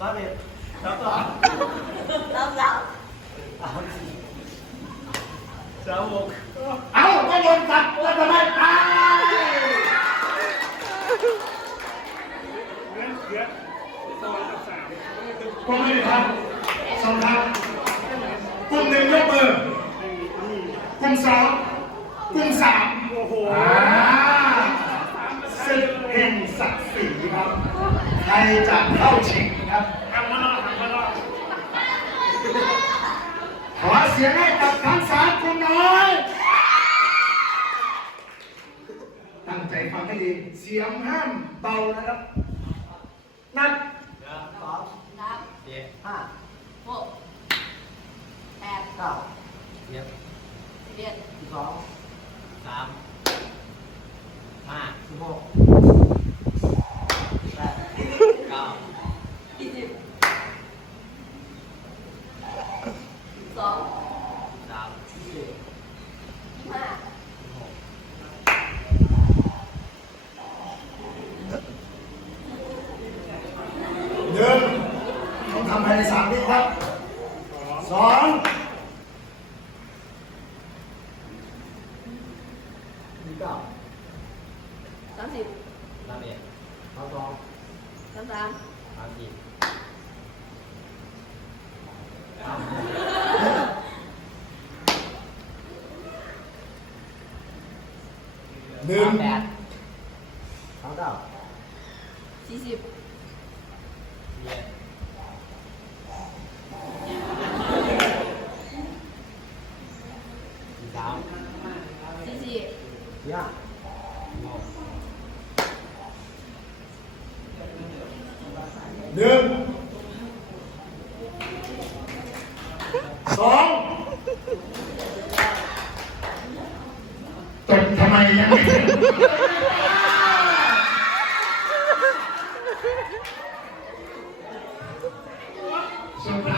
สามเอ็ดสามสองรับสามสามหกเอาไม่โดนตัดแล้วทำไมตายเหลือเหลือสองกับสามก็ไม่ได้ทำสองครับกลุ่มหนึ่งยกมือกลุ่มสองกลุ่มสามโอ้โหศึกแห่งศักดิ์ศรีครับใครจะเข้าชิงครับ ทำมานอกทำมานอก ขอ เสียงให้กับทั้งสามคนหน่อยตั้งใจฟังให้ดี เสียงห้ามเบานะครับ นับสองสามเจ็ดห้าหกแปดเก้าเจ็ดสิบเอ็ดสิบสองสามห้าสิบหกแปดเก้า ยี่สิบสอง สามสี่ ยี่ห้า หก หนึ่งต้องทำภายในสามวิครับสองสิบเก้าสามสิบสามเอ็ดสามสองสามสามสามสี่สามหกหนึ่งสามแปดสามเก้าสี่สิบ สี่เอ็ดสี่สาม สี่สี่ สี่ห้ากหนึ่งสองตดทำไมยังไม่สุดท้